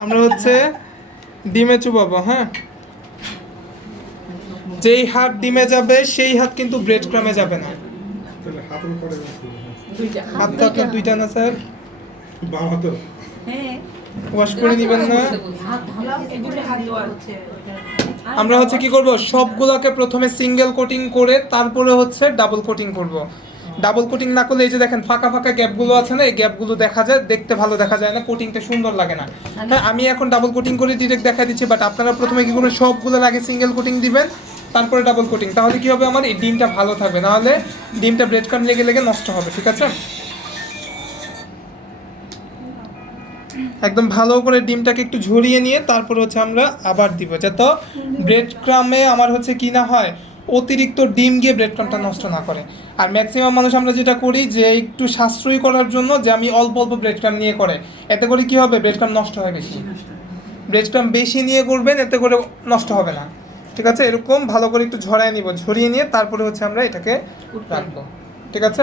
আমরা হচ্ছে ডিমে চুবাবো। হ্যাঁ, যেই হাত ডিমে যাবে সেই হাত কিন্তু ব্রেড ক্রামে যাবে না। হাত তো আপনার দুইটা না স্যার, ওয়াশ করে নিবেন না। আমরা হচ্ছে কি করব, সবগুলোকে প্রথমে সিঙ্গেল কোটিং করে তারপরে হচ্ছে ডাবল কোটিং করব। ডাবল কোটিং না করলে এই যে দেখেন ফাঁকা ফাঁকা গ্যাপগুলো আছে না, এই গ্যাপগুলো দেখা যায়, দেখতে ভালো দেখা যায় না, কোটিংটা সুন্দর লাগে না। হ্যাঁ, আমি এখন ডাবল কোটিং করে ডিরেক্ট দেখা দিচ্ছি, বাট আপনারা প্রথমে কি করবেন, সবগুলোর আগে সিঙ্গেল কোটিং দিবেন, তারপরে ডাবল কোটিং। তাহলে কি হবে, আমার এই ডিমটা ভালো থাকবে, নাহলে ডিমটা ব্রেড ক্রাম্ব লেগে লেগে নষ্ট হবে। ঠিক আছে, একদম ভালো করে ডিমটাকে একটু ঝরিয়ে নিয়ে তারপর হচ্ছে আমরা আবার দিব, যাতে ব্রেড ক্রামে আমার হচ্ছে কি না হয়, অতিরিক্ত ডিম গিয়ে ব্রেড ক্রামটা নষ্ট না করে। আর ম্যাক্সিমাম মানুষ আমরা যেটা করি যে একটু সাশ্রয়ী করার জন্য যে আমি অল্প অল্প ব্রেড ক্রাম নিয়ে করে, এতে করে কি হবে, ব্রেড ক্রাম নষ্ট হয় বেশি। ব্রেড ক্রাম বেশি নিয়ে করবেন, এতে করে নষ্ট হবে না। ঠিক আছে, এরকম ভালো করে একটু ঝরিয়ে নিব, ঝরিয়ে নিয়ে তারপরে হচ্ছে আমরা এটাকে রাখবো। ঠিক আছে।